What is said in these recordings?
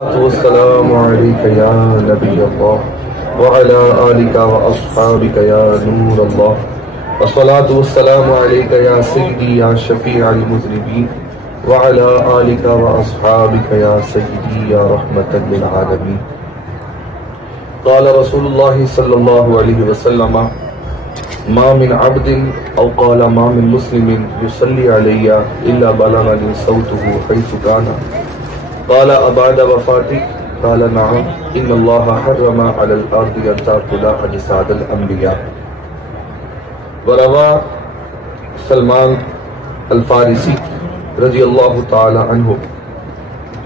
والسلام عليك يا نبي الله وعلى آلك وأصحابك يا نور الله والصلاة والسلام عليك يا سيدي يا شفيع المذنبين وعلى آلك وأصحابك يا سيدي يا رحمة للعالمين. قال رسول الله صلى الله عليه وسلم ما من عبد أو قال ما من مسلم يصلي علي إلا بلغني صوته حيث كان. قال أبعد وفاتك؟ قال نعم إن الله حرم على الأرض أن تأكل أجساد الأنبياء. وروى سلمان الفارسی رضی اللہ تعالی عنہ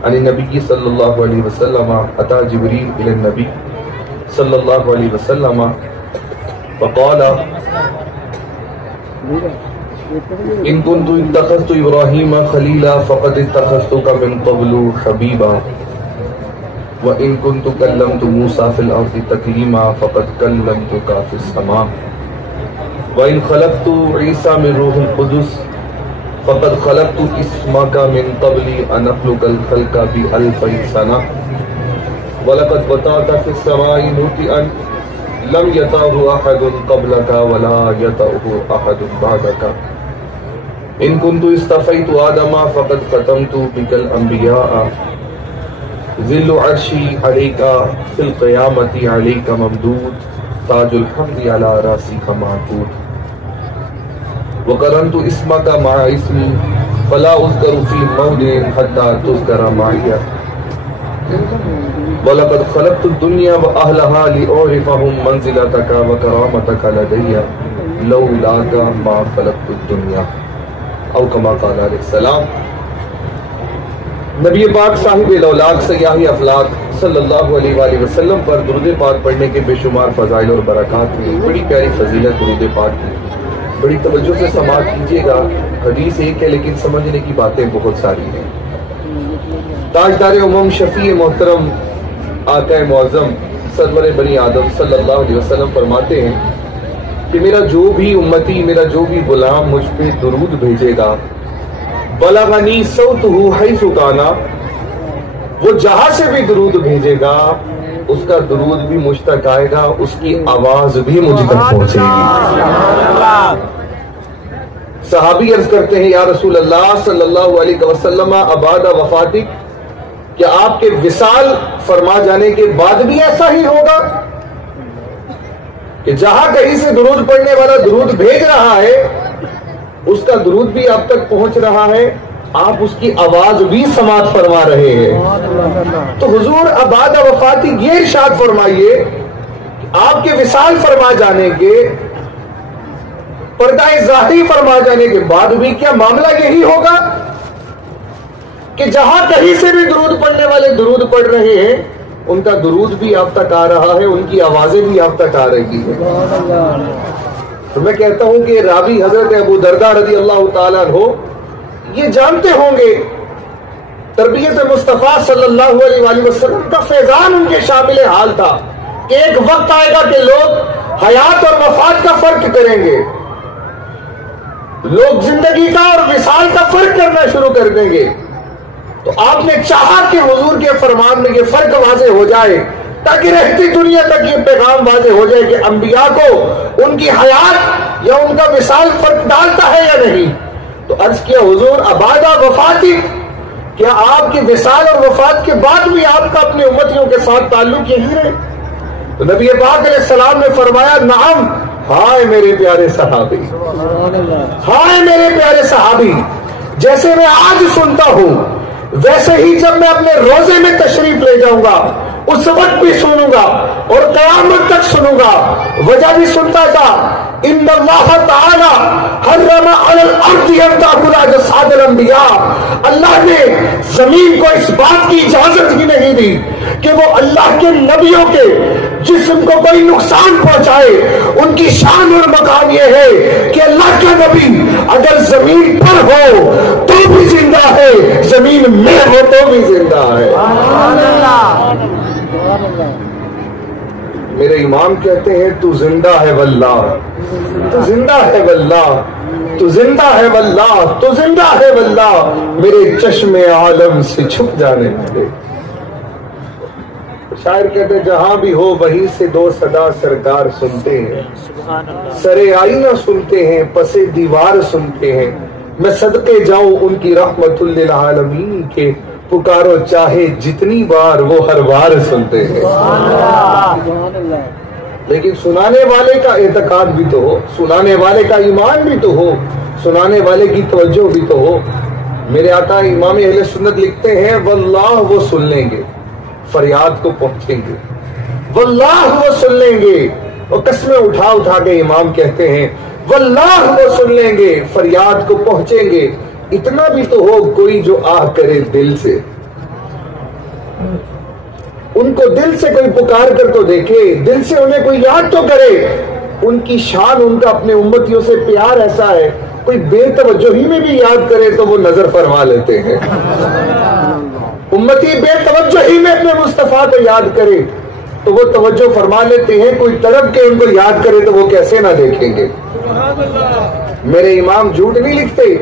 عن النبی صلی اللہ علیہ وسلم أتى جبريل إلى النبي صلی اللہ علیہ وسلم فقال إن كنت اتخذت إبراهيم خليلا فقد اتخذتك من قبل حبيبا وإن كنت كلمت موسى في الأرض تكليما فقد كلمتك في السماء وإن خلقت عيسى من روح القدس فقد خلقت اسمك من قبل أن أخلق الخلق ب1000 سنة ولقد بطأت في السماء موطئا لم يطأه أحد قبلك ولا يطأه أحد بعدك. إن كنت اصطفيت آدم فقد ختمت بك الأنبياء ذل عرشي عليك في القيامة عليك ممدود تاج الحمد على رأسك معقود وقرنت اسمك مع اسمي فلا أذكر في موضع حتى تذكر معي وَلَقَدْ خَلَقْتُ الدُّنْيَا وَأَهْلَهَا لِأُعْرِفَهُمْ مَنْزِلَتَكَ وَكَرَامَتَكَ لَدَيَّ لَوْلَاكَ مَا خَلَقْتُ الدُّنْيَا او كما قال علیہ السلام. نبی پاک صاحب الاولاق سیاہ افلاق صلی اللہ علیہ وآلہ وسلم پر درود پاک پڑھنے کے بے شمار فضائل اور برکات ہیں. بڑی پیاری فضیلت درود پاک کی، بڑی توجہ سے سماعت کیجیے گا. حدیث ایک ہے لیکن سمجھنے کی باتیں بہت ساری ہیں. تاجدار امم شفیع محترم آقا معظم سرور بنی آدم صلی اللہ علیہ وسلم فرماتے ہیں کہ میرا جو بھی امتی، میرا جو بھی غلام مجھ پہ درود بھیجے گا بلغنی صوتہ حیث کان، وہ جہاں سے بھی درود بھیجے گا اس کا درود بھی مجھ تک آئے گا، اس کی آواز بھی مجھ تک پہنچے گی. صحابی عرض کرتے ہیں یا رسول اللہ صلی اللہ علیہ وسلم ابعد وفاتک، کہ آپ کے وصال فرما جانے کے بعد بھی ایسا ہی ہوگا کہ جہاں کہیں سے درود پڑھنے والا درود بھیج رہا ہے اس کا درود بھی آپ تک پہنچ رہا ہے، آپ اس کی آواز بھی سماعت فرما رہے ہیں. تو حضور ابعد وفاتک یہ ارشاد فرمائیے کہ آپ کے وصال فرما جانے کے، پردہ ظاہری فرما جانے کے بعد بھی کیا معاملہ یہی ہوگا کہ جہاں کہیں سے بھی درود پڑھنے والے درود پڑھ رہے ہیں ان کا درود بھی آپ تک آ رہا ہے، ان کی آوازیں بھی آپ تک آ رہی ہیں. تو میں کہتا ہوں کہ راوی حضرت ابو درداء رضی اللہ تعالیٰ عنہ یہ جانتے ہوں گے تربیت مصطفیٰ صلی اللہ علیہ وآلہ وسلم کا فیضان ان کے شامل حال تھا کہ ایک وقت آئے گا کہ لوگ حیات اور وفات کا فرق کریں گے، لوگ زندگی کا اور وصال کا فرق کرنا شروع کر دیں گے. تو آپ نے چاہا کہ حضور کے فرمان میں یہ فرق واضح ہو جائے تاکہ رہتی دنیا تک یہ پیغام واضح ہو جائے کہ انبیاء کو ان کی حیات یا ان کا وصال فرق ڈالتا ہے یا نہیں. تو عرض کیا حضور ابعد وفاتک، کیا آپ کی وصال اور وفات کے بعد بھی آپ کا اپنی امتیوں کے ساتھ تعلق یہی ہے؟ تو نبی پاک علیہ السلام نے فرمایا نعم، ہائے میرے پیارے صحابی، ہائے میرے پیارے صحابی، جیسے میں آج سنتا ہوں ویسے ہی جب میں اپنے روزے میں تشریف لے جاؤں گا اس وقت بھی سنوں گا اور قیامت تک سنوں گا. وجہ بھی سنتا تھا ان اللہ تعالی حرم علی الارض ان تاکل اجساد الانبیاء، اللہ نے زمین کو اس بات کی اجازت ہی نہیں دی کہ وہ اللہ کے نبیوں کے جسم کو کوئی نقصان پہنچائے. ان کی شان اور مقام یہ ہے کہ اللہ کا نبی اگر زمین پر ہو تو بھی زندہ ہے، زمین میں ہو تو بھی زندہ ہے. میرے امام کہتے ہیں تو زندہ ہے واللہ، تو زندہ ہے واللہ، تو زندہ ہے واللہ، تو زندہ ہے واللہ، میرے چشم عالم سے چھپ جانے لگے. شاعر کہتے ہیں جہاں بھی ہو وہیں سے دو صدا سرکار سنتے ہیں، سرے آئینہ سنتے ہیں، پسے دیوار سنتے ہیں، میں صدقے جاؤں ان کی رحمت للعالمین کے، پکارو چاہے جتنی بار وہ ہر بار سنتے ہیں۔ لیکن سنانے والے کا اعتقاد بھی تو ہو، سنانے والے کا ایمان بھی تو ہو، سنانے والے کی توجہ بھی تو ہو۔ میرے آقا امام اہل سنت لکھتے ہیں واللہ وہ سن لیں گے، فریاد کو پہنچیں گے، واللہ وہ سن لیں گے، اور قسمیں اٹھا اٹھا کے امام کہتے ہیں واللہ وہ سن لیں گے، فریاد کو پہنچیں گے، اتنا بھی تو ہو کوئی جو آہ کرے دل سے، ان کو دل سے کوئی پکار کر تو دیکھے، دل سے انہیں کوئی یاد تو کرے۔ ان کی شان، ان کا اپنے امتیوں سے پیار ایسا ہے، کوئی بے توجہی میں بھی یاد کرے تو وہ نظر فرما لیتے ہیں۔ امتی بے توجہی میں اپنے مصطفیٰ کو یاد کرے تو وہ توجہ فرما لیتے ہیں، کوئی طرف کے ان کو یاد کرے تو وہ کیسے نہ دیکھیں گے۔ میرے امام جھوٹ نہیں لکھتے،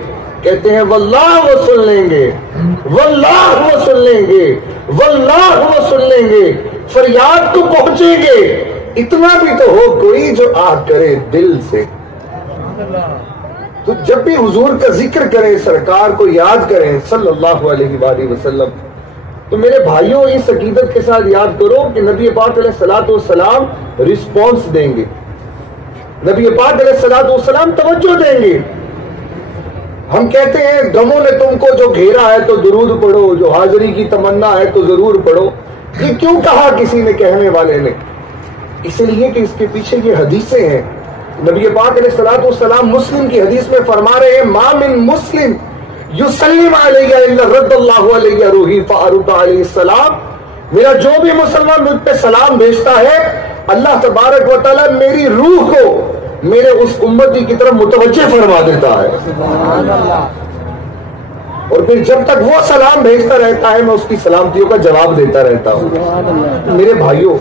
کہتے ہیں واللہ وہ سن لیں گے، واللہ وہ سن لیں گے، واللہ وہ سن لیں گے، فریاد کو پہنچیں گے، اتنا بھی تو ہو کوئی جو آہ کرے دل سے۔ تو جب بھی حضور کا ذکر کریں، سرکار کو یاد کریں صلی اللہ علیہ وآلہ وسلم، تو میرے بھائیوں اس عقیدت کے ساتھ یاد کرو کہ نبی پاک علیہ الصلوۃ والسلام رسپانس دیں گے، نبی پاک علیہ الصلوۃ والسلام توجہ دیں گے۔ ہم کہتے ہیں غموں نے تم کو جو گھیرا ہے تو درود پڑھو، جو حاضری کی تمنا ہے تو ضرور پڑھو، یہ کیوں کہا کسی نے، کہنے والے نے؟ اس لیے کہ اس کے پیچھے یہ حدیثیں ہیں۔ نبی پاک علیہ الصلوۃ والسلام مسلم کی حدیث میں فرما رہے ہیں ما من مسلم یسلم علیہ الا رد اللہ علیہ روحی فارد علیہ السلام، میرا جو بھی مسلمان مجھ پہ سلام بھیجتا ہے اللہ تبارک و تعالیٰ میری روح کو میرے اس امتی کی طرف متوجہ فرما دیتا ہے، اور پھر جب تک وہ سلام بھیجتا رہتا ہے میں اس کی سلامتیوں کا جواب دیتا رہتا ہوں۔ میرے بھائیوں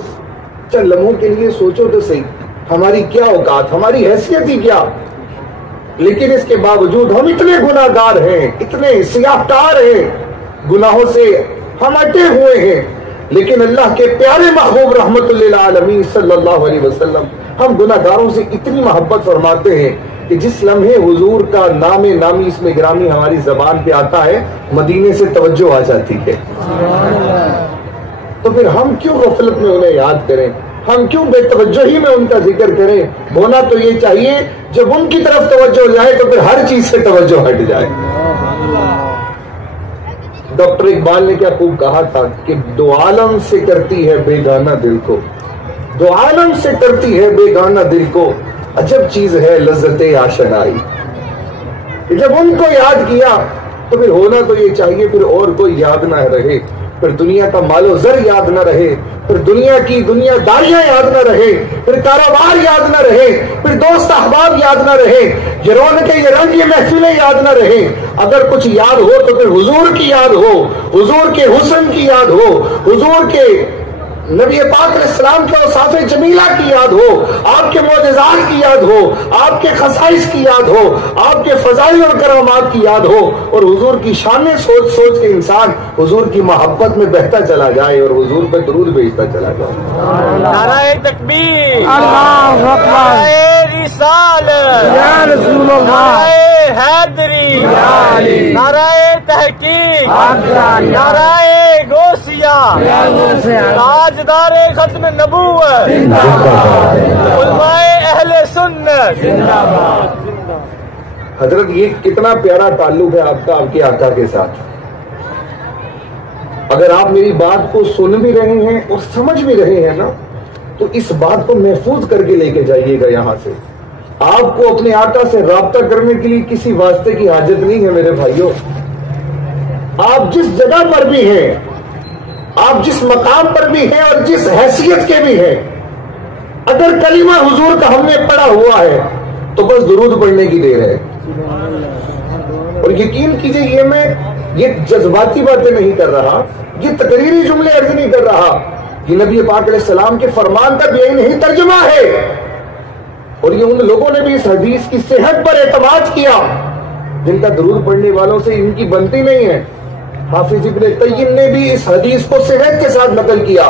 چند لمحوں کے لیے سوچو تو صحیح، ہماری کیا اوقات، ہماری حیثیت ہی کیا، لیکن اس کے باوجود ہم اتنے گناہ گار ہیں، اتنے سیاہکار ہیں، گناہوں سے ہم اٹے ہوئے ہیں، لیکن اللہ کے پیارے محبوب رحمت للعالمین صلی اللہ علیہ وسلم ہم گناہ گاروں سے اتنی محبت فرماتے ہیں کہ جس لمحے حضور کا نام نامی اسم گرامی ہماری زبان پہ آتا ہے مدینے سے توجہ آ جاتی ہے۔ تو پھر ہم کیوں غفلت میں انہیں یاد کریں، ہم کیوں بے توجہی میں ان کا ذکر کریں؟ ہونا تو یہ چاہیے جب ان کی طرف توجہ ہو جائے تو پھر ہر چیز سے توجہ ہٹ جائے۔ ڈاکٹر اقبال نے کیا خوب کہا تھا کہ دو عالم سے کرتی ہے بیگانہ دل کو، دو عالم سے کرتی ہے بیگانہ دل کو، عجب چیز ہے لذت آشنائی۔ جب ان کو یاد کیا تو پھر ہونا تو یہ چاہیے پھر اور کوئی یاد نہ رہے، پھر دنیا کا مال و زر یاد نہ رہے، پھر دنیا کی دنیا داریاں یاد نہ رہے، پھر کاروبار یاد نہ رہے، پھر دوست احباب یاد نہ رہے، یہ رونقیں یہ رنگ یہ محفلیں یاد نہ رہے۔ اگر کچھ یاد ہو تو پھر حضور کی یاد ہو، حضور کے حسن کی یاد ہو، حضور کے نبی پاک علیہ السلام کے اوصاف جمیلہ کی یاد ہو، آپ کے معجزات کی یاد ہو، آپ کے خصائص کی یاد ہو، آپ کے فضائل اور کرامات کی یاد ہو، اور حضور کی شانیں سوچ سوچ کے انسان حضور کی محبت میں بہتا چلا جائے اور حضور پہ درود بھیجتا چلا جائے۔ نعرہ تکبیر، اللہ اکبر، نعرہ رسالت یا رسول اللہ، نعرہ حیدری یا علی، نعرہ تحقیق، نعرہ غوثیہ، تاجدار ختم نبوت، علماء اہل سنت۔ حضرت یہ کتنا پیارا تعلق ہے آپ کا آپ کے آقا کے ساتھ۔ اگر آپ میری بات کو سن بھی رہے ہیں اور سمجھ بھی رہے ہیں نا تو اس بات کو محفوظ کر کے لے کے جائیے گا یہاں سے۔ آپ کو اپنے آقا سے رابطہ کرنے کے لیے کسی واسطے کی حاجت نہیں ہے میرے بھائیوں۔ آپ جس جگہ پر بھی ہیں، آپ جس مقام پر بھی ہیں اور جس حیثیت کے بھی ہیں، اگر کلمہ حضور کا ہم نے پڑھا ہوا ہے تو بس درود پڑھنے کی دیر ہے۔ اور یقین کیجئے یہ میں یہ جذباتی باتیں نہیں کر رہا، یہ تقریری جملے عرض نہیں کر رہا، یہ نبی پاک علیہ السلام کے فرمان کا بھی نہیں ترجمہ ہے، اور یہ ان لوگوں نے بھی اس حدیث کی صحت پر اعتماد کیا جن کا درود پڑھنے والوں سے ان کی بنتی نہیں ہے۔ حافظ ابن قیم نے بھی اس حدیث کو صحت کے ساتھ نقل کیا،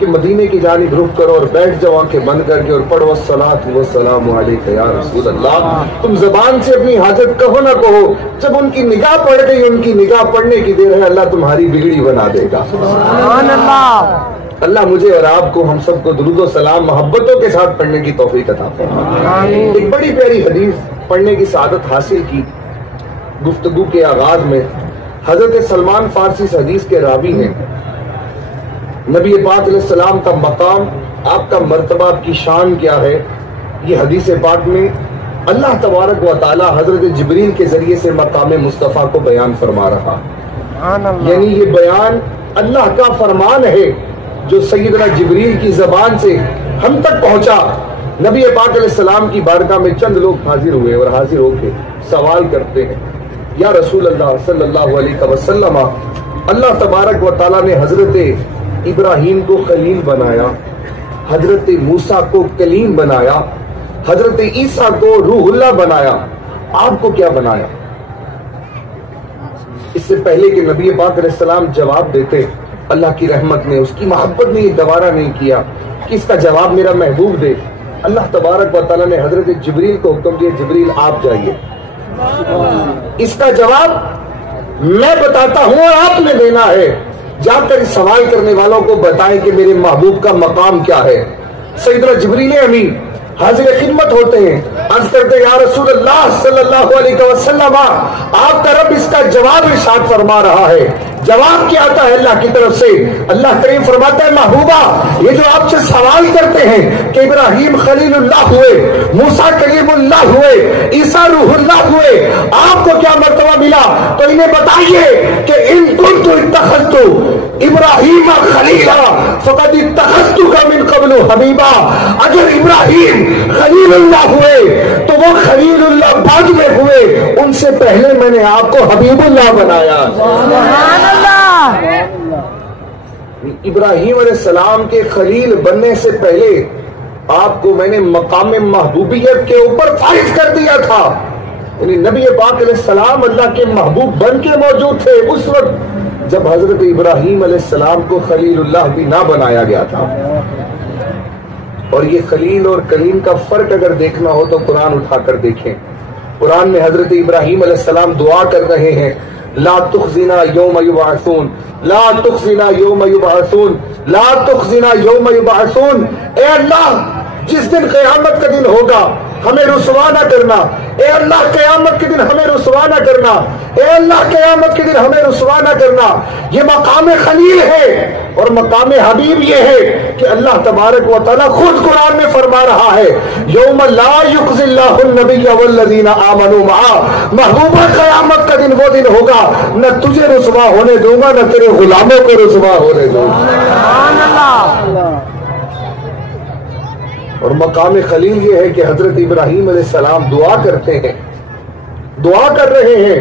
کہ مدینے کی جانب رخ کرو اور بیٹھ جاؤ آنکھیں بند کر کے اور پڑھو الصلاۃ والسلام علیک یا رسول اللہ. تم زبان سے اپنی حاجت کہو نہ کہو، جب ان کی نگاہ پڑ گئی، ان کی نگاہ پڑنے کی دیر ہے، اللہ تمہاری بگڑی بنا دے گا. سبحان اللہ. اللہ مجھے اور آپ کو، ہم سب کو درود و سلام محبتوں کے ساتھ پڑھنے کی توفیق عطا فرمائے. ایک بڑی پیاری حدیث پڑھنے کی سعادت حاصل کی. گفتگو کے آغاز میں حضرت سلمان فارسی اس حدیث کے راوی ہیں. نبی پاک علیہ السلام کا مقام، آپ کا مرتبہ، آپ کی شان کیا ہے، یہ حدیث پاک میں اللہ تبارک و تعالی حضرت جبریل کے ذریعے سے مقام مصطفیٰ کو بیان فرما رہا. یعنی یہ بیان اللہ کا فرمان ہے جو سیدنا جبریل کی زبان سے ہم تک پہنچا. نبی پاک علیہ السلام کی بارگاہ میں چند لوگ حاضر ہوئے اور حاضر ہو کے سوال کرتے ہیں، یا رسول اللہ صلی اللہ علیہ وسلم، اللہ تبارک و تعالیٰ نے حضرت ابراہیم کو خلیل بنایا، حضرت موسیٰ کو کلیم بنایا، حضرت عیسیٰ کو روح اللہ بنایا، آپ کو کیا بنایا؟ اس سے پہلے کہ نبی پاک علیہ السلام جواب دیتے، اللہ کی رحمت نے، اس کی محبت نے یہ گوارا نہیں کیا کہ اس کا جواب میرا محبوب دے. اللہ تبارک و تعالیٰ نے حضرت جبریل کو حکم دیا، جبریل آپ جائیے، اس کا جواب میں بتاتا ہوں اور آپ نے دینا ہے. جا کر اس سوال کرنے والوں کو بتائیں کہ میرے محبوب کا مقام کیا ہے. سیدنا جبریل امین حاضر خدمت ہوتے ہیں، عرض کرتے یا رسول اللہ صلی اللہ علیہ وسلم، آپ کا رب اس کا جواب ارشاد فرما رہا ہے. جواب کیا آتا ہے اللہ کی طرف سے؟ اللہ کریم فرماتا ہے محبوبہ، یہ جو آپ سے سوال کرتے ہیں کہ ابراہیم خلیل اللہ ہوئے، موسیٰ کلیم اللہ ہوئے، عیسیٰ روح اللہ ہوئے، آپ کو کیا مرتبہ ملا؟ تو انہیں بتائیے کہ ان کنت اتخذت ابراہیم خلیلا فقد اتخذتک من قبل حبیبا. اگر ابراہیم خلیل اللہ ہوئے تو وہ خلیل اللہ بعد میں ہوئے، ان سے پہلے میں نے آپ کو حبیب اللہ بنایا. سبحان اللہ. ابراہیم علیہ السلام کے خلیل بننے سے پہلے آپ کو میں نے مقام محبوبیت کے اوپر فائز کر دیا تھا. یعنی نبی پاک علیہ السلام اللہ کے محبوب بن کے موجود تھے اس وقت جب حضرت ابراہیم علیہ السلام کو خلیل اللہ بھی نہ بنایا گیا تھا. اور یہ خلیل اور کلیم کا فرق اگر دیکھنا ہو تو قرآن اٹھا کر دیکھیں. قرآن میں حضرت ابراہیم علیہ السلام دعا کر رہے ہیں، لا تخزنا یوم یبعثون، لا تخزنا یوم یبعثون، لا تخزنا یوم یبعثون. اے اللہ جس دن قیامت کا دن ہوگا ہمیں رسوا نہ کرنا. اے اللہ قیامت کے دن ہمیں رسوا نہ کرنا. اے اللہ قیامت کے دن ہمیں رسوا نہ کرنا. یہ مقام خلیل ہے اور مقام حبیب یہ ہے کہ اللہ تبارک و تعالیٰ خود قرآن میں فرما رہا ہے یوم لا یخزی اللہ النبی والذین آمنوا معہ. محبوبہ قیامت کا دن وہ دن ہوگا نہ تجھے رسوا ہونے دوں گا نہ تیرے غلاموں کو رسوا ہونے دوں گا. اور مقام خلیل یہ ہے کہ حضرت ابراہیم علیہ السلام دعا کرتے ہیں، دعا کر رہے ہیں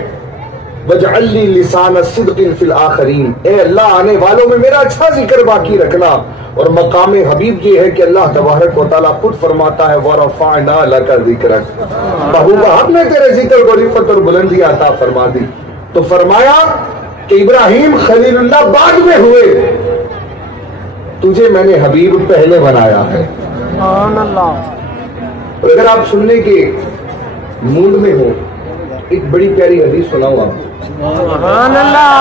وَاجْعَلْ لِي لِسَانَ صِدْقٍ فِي الْآخِرِينَ، اے اللہ آنے والوں میں میرا اچھا ذکر باقی رکھنا. اور مقام حبیب یہ ہے کہ اللہ تبارک و تعالیٰ خود فرماتا ہے وَرَفَعْنَا لَكَ ذِكْرَكَ، محبوبہ ہم نے تیرے ذکر کو رفعت اور بلندی عطا فرما دی. تو فرمایا کہ ابراہیم خلیل اللہ بعد میں ہوئے، تجھے میں نے حبیب پہلے بنایا ہے. اور اگر آپ سننے کے موڈ میں ہو ایک بڑی پیاری حدیث سناؤں آپ. سبحان اللہ.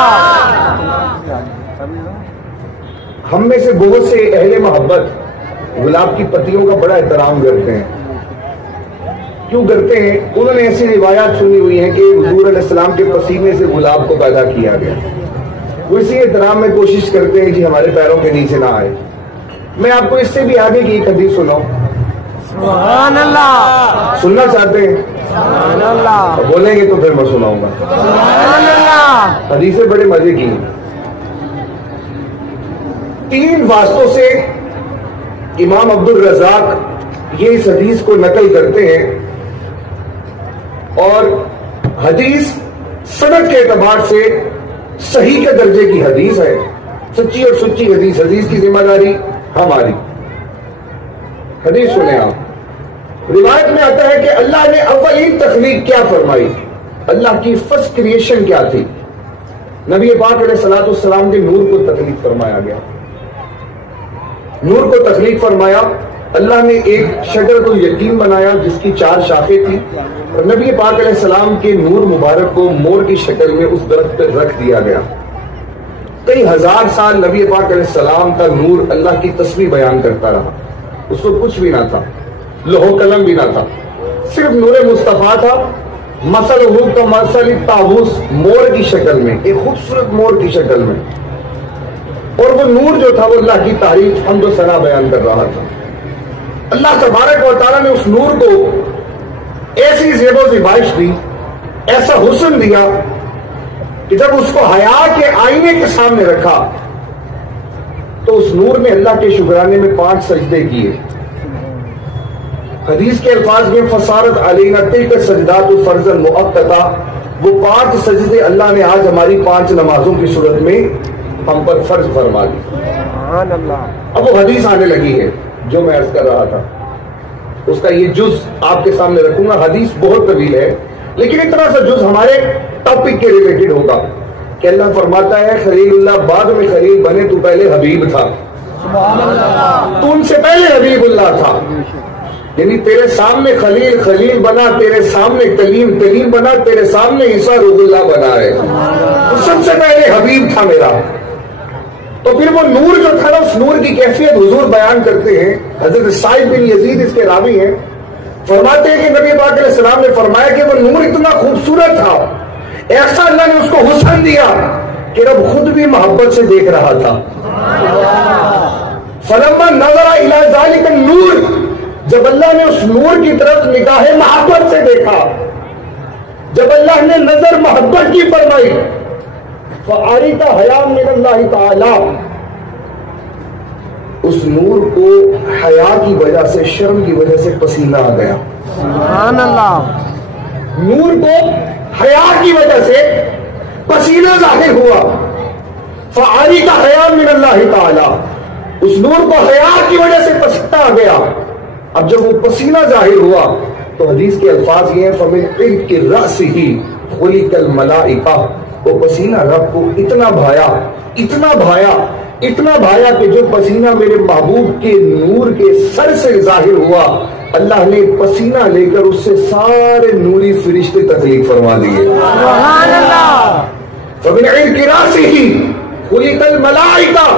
ہم میں سے بہت سے اہل محبت گلاب کی پتیوں کا بڑا احترام کرتے ہیں. کیوں کرتے ہیں؟ انہوں نے ایسی روایات سنی ہوئی ہیں کہ حضور علیہ السلام کے پسینے سے گلاب کو پیدا کیا گیا. وہ اسی احترام میں کوشش کرتے ہیں کہ ہمارے پیروں کے نیچے نہ آئے. میں آپ کو اس سے بھی آگے کی ایک حدیث سناؤں. سبحان اللہ. سننا چاہتے ہیں؟ سبحان اللہ. بولیں گے تو پھر میں سناؤں گا. سبحان اللہ. حدیثیں بڑے مزے کی ہیں. 3 واسطوں سے امام عبد الرزاق یہ اس حدیث کو نقل کرتے ہیں اور حدیث سند کے اعتبار سے صحیح کے درجے کی حدیث ہے. سچی اور سچی حدیث، حدیث کی ذمہ داری ہماری. حدیث سنیں آپ. روایت میں آتا ہے کہ اللہ نے اولین تخلیق کیا فرمائی، اللہ کی فرسٹ کریشن کیا تھی؟ نبی پاک علیہ الصلوۃ والسلام کے نور کو تخلیق فرمایا گیا. نور کو تخلیق فرمایا، اللہ نے ایک شجرۃ الیقین بنایا جس کی 4 شاخیں تھی، اور نبی پاک علیہ السلام کے نور مبارک کو مور کی شکل میں اس درخت پر رکھ دیا گیا۔ کئی ہزار سال نبی پاک علیہ السلام کا نور اللہ کی تسبیح بیان کرتا رہا، اس کو کچھ بھی نہ تھا، لوح قلم بھی نہ تھا، صرف نور مصطفیٰ تھا۔ مثلہ کمثل الطاووس، مور کی شکل میں، ایک خوبصورت مور کی شکل میں، اور وہ نور جو تھا وہ اللہ کی تعریف حمد و ثنا بیان کر رہا تھا۔ اللہ تبارک و تعالیٰ نے اس نور کو ایسی زیب و زیبائش دی، ایسا حسن دیا کہ جب اس کو حیا کے آئینے کے سامنے رکھا تو اس نور نے اللہ کے شکرانے میں 5 سجدے کیے۔ حدیث کے الفاظ میں فصارت علینا تلک سجدات فرض مؤقتہ، وہ 5 سجدے اللہ نے آج ہماری 5 نمازوں کی صورت میں ہم پر فرض فرما دی۔ سبحان اللہ۔ اب وہ حدیث آنے لگی ہے جو میں عرض کر رہا تھا، اس کا یہ جز آپ کے سامنے رکھوں گا۔ حدیث بہت طویل ہے لیکن اتنا سا جز ہمارے ٹاپک کے ریلیٹڈ ہوگا کہ اللہ فرماتا ہے خلیل اللہ بعد میں خلیل بنے، تو پہلے حبیب تھا، تو ان سے پہلے حبیب اللہ تھا، یعنی تیرے سامنے خلیل خلیل بنا، تیرے سامنے کلیم کلیم بنا، تیرے سامنے عیسیٰ روح اللہ بنا ہے، تو سب سے پہلے حبیب تھا میرا۔ تو پھر وہ نور جو تھا نا، اس نور کی کیفیت حضور بیان کرتے ہیں۔ حضرت سعید بن یزید اس کے راوی ہیں، فرماتے ہیں کہ نبی پاک علیہ السلام نے فرمایا کہ وہ نور اتنا خوبصورت تھا، ایسا اللہ نے اس کو حسن دیا کہ رب خود بھی محبت سے دیکھ رہا تھا۔ فلما نظر الی ذلک النور، جب اللہ نے اس نور کی طرف نگاہ محبت سے دیکھا، جب اللہ نے نظر محبت کی فرمائی، فَأَرِكَ حَيَا مِنَ اللَّهِ تَعَالَى، اس نور کو حیا کی وجہ سے، شرم کی وجہ سے پسینہ آ گیا۔ سبحان اللہ۔ نور کو حیا کی وجہ سے پسینہ ظاہر ہوا۔ فَأَرِكَ حَيَا مِنَ اللَّهِ تَعَالَى، اس نور کو حیا کی وجہ سے پسینہ آ گیا۔ اب جب وہ پسینہ ظاہر ہوا تو حدیث کے الفاظ یہ ہیں فَمِنْ عِرْقِ رَأْسِهِ خُلِقَ الْمَلَائِكَةُ، وہ پسینہ رب کو اتنا بھایا، اتنا بھایا، اتنا بھایا کہ جو پسینہ میرے محبوب کے نور کے سر سے ظاہر ہوا، اللہ نے پسینہ لے کر اس سے سارے نوری فرشتے تخلیق فرما دیے۔ سبحان اللہ۔ فَمِنْ عِرْقِ رَأْسِهِ خُلِقَ الْمَلَائِكَةُ،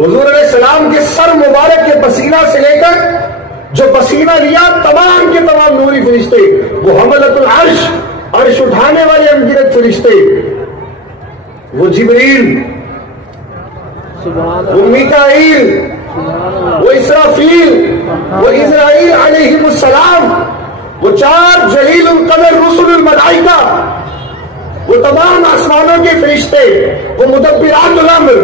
حضور علیہ السلام کے سر مبارک کے پسینہ سے لے کر جو پسینہ لیا تمام کے تمام نوری فرشتے، وہ حملۃ العرش، عرش اٹھانے والے انگرت فرشتے، وہ جبریل، وہ میکائیل، وہ اسرافیل، وہ اسرائیل علیہم السلام، وہ 4 جلیل القدر رسل الملائکہ، وہ تمام آسمانوں کے فرشتے، وہ مدبرات الامر،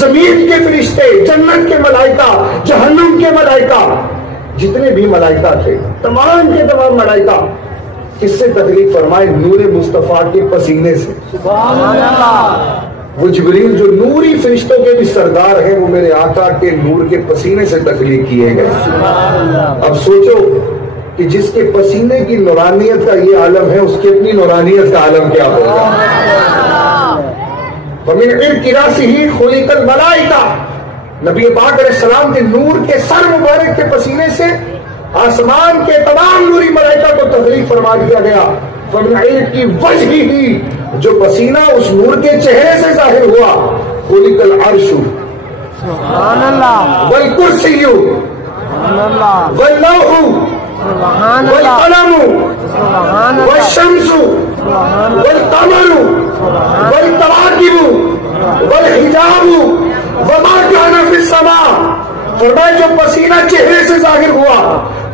زمین کے فرشتے، جنت کے ملائکہ، جہنم کے ملائکہ، جتنے بھی ملائکہ تھے، تمام کے تمام ملائکہ کس سے تخلیق فرمائے؟ نور مصطفیٰ کے پسینے سے۔ سبحان اللہ۔ وہ جبریل جو نوری فرشتوں کے بھی سردار ہیں، وہ میرے آقا کے نور کے پسینے سے تخلیق کیے گئے۔ اب سوچو کہ جس کے پسینے کی نورانیت کا یہ عالم ہے، اس کی اپنی نورانیت کا عالم کیا ہوگا؟ وَمِنْ عِرْقِ رَأْسِهِ خُلِقَ الْمَلَائِكَةُ، نبی پاک علیہ السلام کے نور کے سر مبارک کے پسینے سے آسمان کے تمام نوری ملائکہ کو تخلیق فرما دیا گیا۔ فَمِنْ عِرْقِ وَجْهِهِ، جو پسینہ اس نور کے چہرے سے ظاہر ہوا، خُلِقَ الْعَرْشُ سبحان اللہ۔ وَالْكُرْسِيُّ سبحان اللہ۔ وَاللَّوْحُ سبحان اللہ۔ وَالْقَلَمُ سبحان اللہ۔ وَالشَّمْسُ سبحان اللہ۔ وَالْقَمَرُ وَالْكَوَاكِبُ وَالْحِجَابُ وَمَا كَانَ فِي السَّمَاءِ، فرمایا جو پسینہ چہرے سے ظاہر ہوا،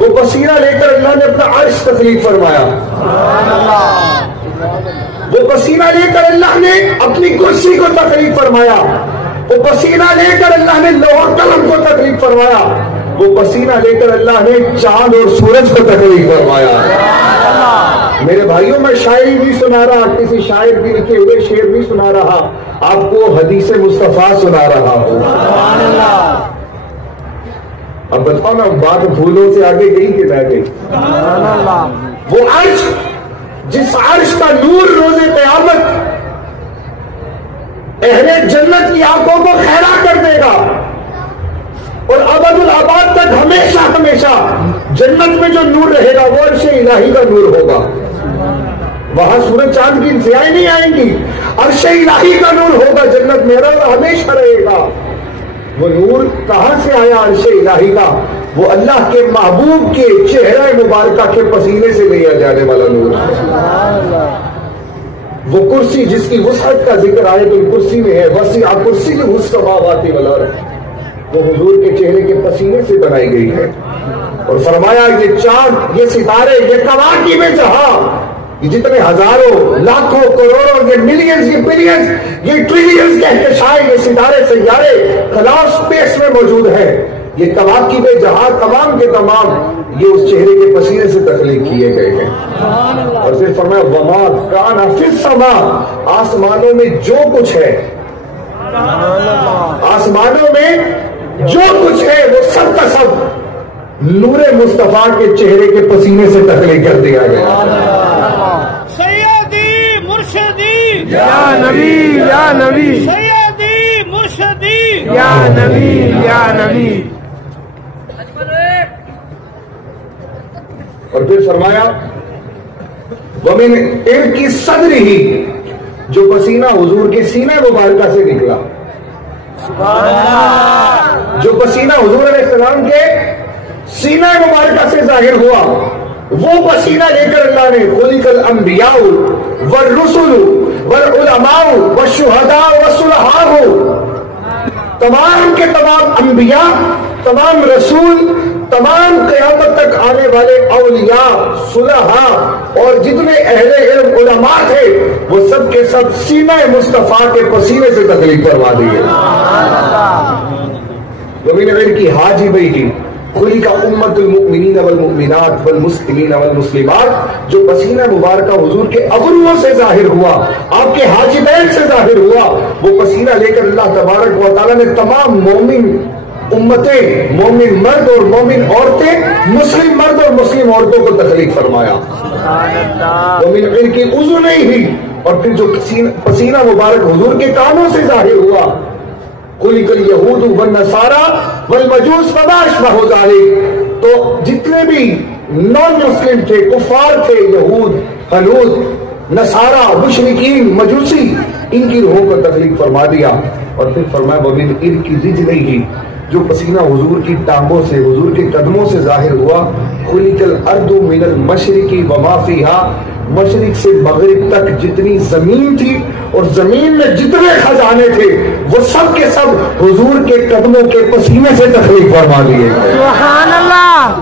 وہ پسینہ لے کر اللہ نے اپنا عرش تخلیق فرمایا۔ وہ پسینہ لے کر اللہ نے اپنی کرسی کو تخلیق فرمایا، وہ پسینہ لے کر اللہ نے لوح قلم کو تخلیق فرمایا، وہ پسینہ لے کر اللہ نے چاند اور سورج کو تخلیق فرمایا۔ میرے بھائیوں، میں شاعری نہیں سنا رہا، کسی شاعر کی لکھے ہوئے شعر نہیں سنا رہا، آپ کو حدیث مصطفیٰ سنا رہا ہوں۔ اب بتاؤ نا، بات پھولوں سے آگے گئی کہ نہ گئی؟ وہ عرش، جس عرش کا نور روز قیامت اہل جنت کی آنکھوں کو خیرہ کر دے گا، اور ابد الآباد تک ہمیشہ ہمیشہ جنت میں جو نور رہے گا وہ عرش الہی کا نور ہوگا. وہاں سورج چاند کی ضیائیں نہیں آئیں گی, عرش الہی کا نور ہوگا جنت میں اور ہمیشہ رہے گا. وہ نور کہاں سے آیا عرش الہی کا؟ وہ اللہ کے محبوب کے چہرہ مبارکہ کے پسینے سے لیا جانے والا نور ہے. وہ کرسی جس کی وسعت کا ذکر آیت الکرسی میں ہے, وسیع کرسی السماوات والارض, وہ حضور کے چہرے کے پسینے سے بنائی گئی ہے. اور فرمایا یہ چاند, یہ ستارے, یہ کواکب جہاں, یہ جتنے ہزاروں لاکھوں کروڑوں, یہ ملینز, یہ بلینز, یہ ٹریلینز کہکشائیں, یہ ستارے سیارے خلاء اسپیس میں موجود ہیں, یہ کواکب جہاں تمام کے تمام یہ اس چہرے کے پسینے سے تخلیق کیے گئے ہیں. اور پھر فرمایا وما کان فی السماء, آسمانوں میں جو کچھ ہے, آسمانوں میں جو کچھ ہے وہ سب کا سب نور مصطفیٰ کے چہرے کے پسینے سے تخلیق کر دیا گیا. سیدی مرشدی یا نبی یا نبی, سیدی مرشدی یا نبی یا نبی. اور پھر فرمایا ومن عرق صدرہ, جو پسینہ حضور کے سینہ مبارکہ سے نکلا, جو پسینہ حضور علیہ السلام کے سینہ مبارکہ سے ظاہر ہوا, وہ پسینہ لے کر اللہ نے خلق الانبیاء والرسل والعلماء والشہداء والصلحاء, تمام کے تمام انبیاء, تمام رسول, تمام قیامت تک آنے والے اولیاء, صلحاء اور جتنے اہل علم علماء تھے وہ سب کے سب سینہ مصطفیٰ کے پسینے سے تخلیق فرما دیے. ومن عرق حاجبیہ خلق امت المؤمنین والمؤمنات والمسلمین والمسلمات, جو پسینہ مبارکہ حضور کے ابروؤں سے ظاہر ہوا, آپ کے حاجبین سے ظاہر ہوا, وہ پسینہ لے کر اللہ تبارک و تعالیٰ نے تمام مومن امتیں, مومن مرد اور مومن عورتیں, مسلم مرد اور مسلم عورتوں کو تخلیق فرمایا. ومن عرق اذنیہ, اور پھر جو پسینہ مبارک حضور کے کانوں سے ظاہر ہوا, خلق الیہود والنصارى والمجوس وما اشبہ ذلک, تو جتنے بھی نان مسلم تھے, کفار تھے, یہود, ہنود, نصارہ, مشرکین, مجوسی, ان کی روحوں کو تخلیق فرما دیا. اور پھر فرمایا ومن عرق رجلیہ, جو پسینہ حضور کی ٹانگوں سے, حضور کے قدموں سے ظاہر ہوا, خلق الارض من المشرق وما فیہا, مشرق سے مغرب تک جتنی زمین تھی اور زمین میں جتنے خزانے تھے وہ سب کے سب حضور کے قدموں کے پسینے سے تخلیق فرما دیے. سبحان اللہ.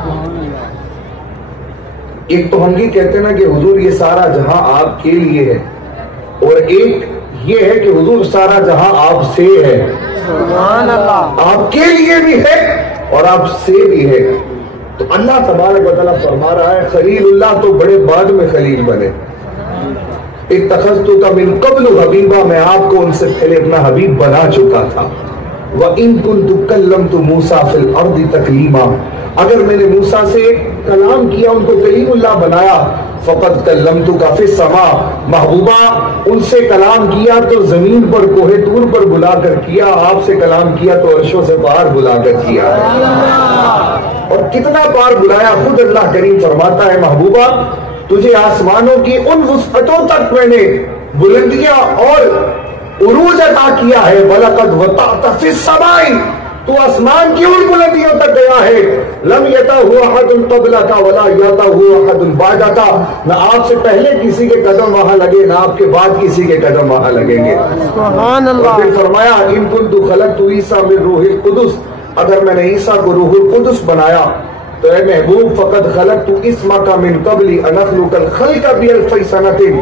ایک تو ہم یہ کہتے ہیں نا کہ حضور یہ سارا جہاں آپ کے لیے ہے, اور ایک یہ ہے کہ حضور سارا جہاں آپ سے ہے. سبحان اللہ. آپ کے لیے بھی ہے اور آپ سے بھی ہے. تو اللہ تبارک و تعالیٰ فرما رہا ہے خلیل اللہ تو بڑے بعد میں خلیل بنے. اتخذتک من قبل حبیبا, میں آپ کو ان سے پہلے اپنا حبیب بنا چکا تھا. وَإِن كُنْتُ كَلَّمْتُ مُوسَىٰ فِي الْأَرْضِ تَكْلِيمًا, اگر میں نے موسیٰ سے کلام کیا, ان کو کلیم اللہ بنایا, فَقَدْ كَلَّمْتُكَ فِي السَّمَاءِ, محبوبہ ان سے کلام کیا تو زمین پر کوہ طور پر بلا کر کیا, آپ سے کلام کیا تو عرشوں سے باہر بلا کر کیا. اور کتنا بار بلایا, خود اللہ کریم فرماتا ہے محبوبہ تجھے آسمانوں کی ان وسعتوں تک میں نے بلندیاں اور عروج عطا کیا ہے. وَلَقَدْ وَطَعْتَ فِي السَّمَاءِ, تو آسمان کی ان بلندیوں تک گیا ہے. لَمْ يَطَعْهُ أَحَدٌ قَبْلَكَ وَلَا يَطَعْهُ أَحَدٌ بَعْدَكَ, نہ آپ سے پہلے کسی کے قدم وہاں لگے, نہ آپ کے بعد کسی کے قدم وہاں لگیں گے. سبحان اللہ. اور پھر فرمایا إِن كُنْتُ خَلَقْتُ عِيسَىٰ مِن رُوحِ الْقُدُسِ, اگر میں نے عیسیٰ کو روح القدس بنایا تو اے محبوب فقد خلقت اسمک من قبل ان اخلق الخلق بألف سنة,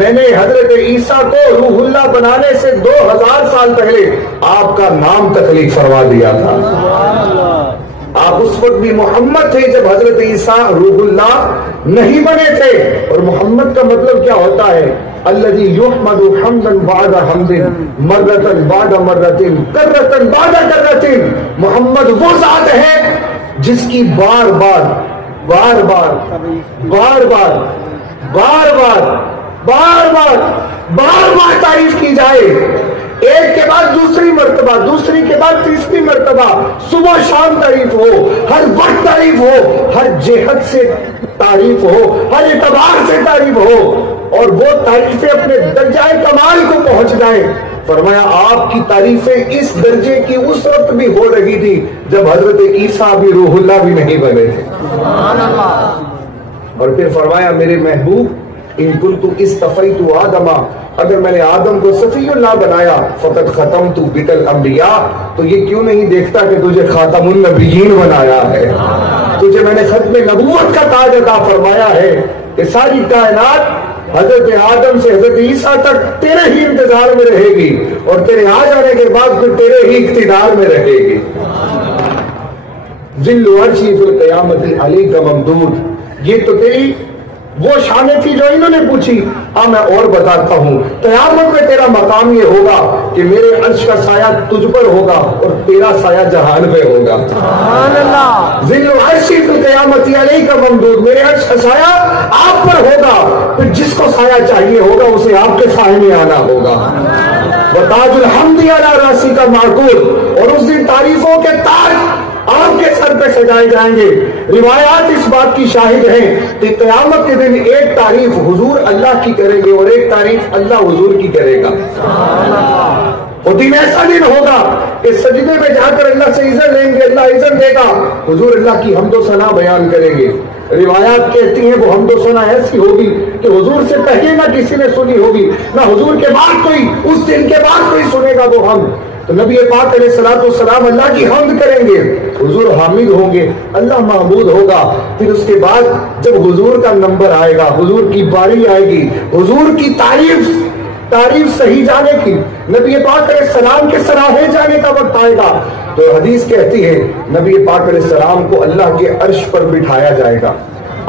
میں نے حضرت عیسیٰ کو روح اللہ بنانے سے 2000 سال پہلے آپ کا نام تخلیق فرما دیا تھا. آپ اس وقت بھی محمد تھے جب حضرت عیسیٰ روح اللہ نہیں بنے تھے. اور محمد کا مطلب کیا ہوتا ہے؟ الذي يحمد حمدا بعد حمد مرة بعد مرة کرة بعد کرة. محمد وہ ذات ہے جس کی بار بار بار بار بار بار بار بار بار بار بار بار تعریف کی جائے, ایک کے بعد دوسری مرتبہ، دوسری کے بعد تیسری مرتبہ، صبح شام تعریف ہو، ہر وقت تعریف ہو، ہر جہت سے تعریف ہو، ہر اعتبار سے تعریف ہو، اور وہ تعریفیں اپنے درجہ کمال کو پہنچ جائیں۔ فرمایا آپ کی تعریفیں اس درجے کی اس وقت بھی ہو رہی تھی جب حضرت عیسیٰ بھی روح اللہ بھی نہیں بنے تھے۔ اور پھر فرمایا میرے محبوب ان کنت استفیت آدم، اگر میں نے آدم کو صفی اللہ بنایا فقط ختمت بک الانبیاء، تو یہ کیوں نہیں دیکھتا کہ تجھے خاتم النبیین بنایا ہے، تجھے میں نے ختم نبوت کا تاج عطا فرمایا ہے کہ ساری کائنات حضرت آدم سے حضرت عیسیٰ تک تیرے ہی انتظار میں رہے گی، اور تیرے آ جانے کے بعد پھر تیرے ہی اقتدار میں رہے گی۔ ذل عرشی فی القیامت علیک ممدود، یہ تو تیری وہ شانیں تھی جو انہوں نے پوچھی، میں اور بتاتا ہوں، قیامت میں تیرا مقام یہ ہوگا کہ میرے عرش کا سایہ تجھ پر ہوگا اور تیرا سایہ جہان میں ہوگا۔ سبحان اللہ۔ ذل عرشی فی القیامت علیک ممدود، میرے عرش کا سایہ آپ پر ہوگا، پھر جس کو سایہ چاہیے ہوگا اسے آپ کے سائے میں آنا ہوگا۔ وتاج الحمد علی راسی کا معقول، اور اس دن تعریفوں کے تاج آپ کے سر پہ سجائے جائیں گے۔ روایات اس بات کی شاہد ہیں کہ قیامت کے دن ایک تعریف حضور اللہ کی کریں گے اور ایک تعریف اللہ حضور کی کرے گا۔ وہ دن ایسا دن ہوگا کہ سجدے میں جا کر اللہ سے عزت لیں گے، اللہ عزت دے گا، حضور اللہ کی حمد و ثنا بیان کریں گے۔ روایات کہتی ہیں وہ حمد و ثنا ایسی ہوگی کہ حضور سے پہلے نہ کسی نے سنی ہوگی، نہ حضور کے بعد کوئی، اس دن کے بعد کوئی سنے گا وہ حمد۔ تو نبی پاک علیہ الصلوۃ والسلام اللہ کی حمد کریں گے، حضور حامد ہوں گے، اللہ محمود ہوگا۔ پھر اس کے بعد جب حضور کا نمبر آئے گا، حضور کی باری آئے گی، حضور کی تعریف صحیح جانے کی، نبی پاک علیہ السلام کے سراہے جانے کا وقت آئے گا، تو حدیث کہتی ہے نبی پاک علیہ السلام کو اللہ کے عرش پر بٹھایا جائے گا،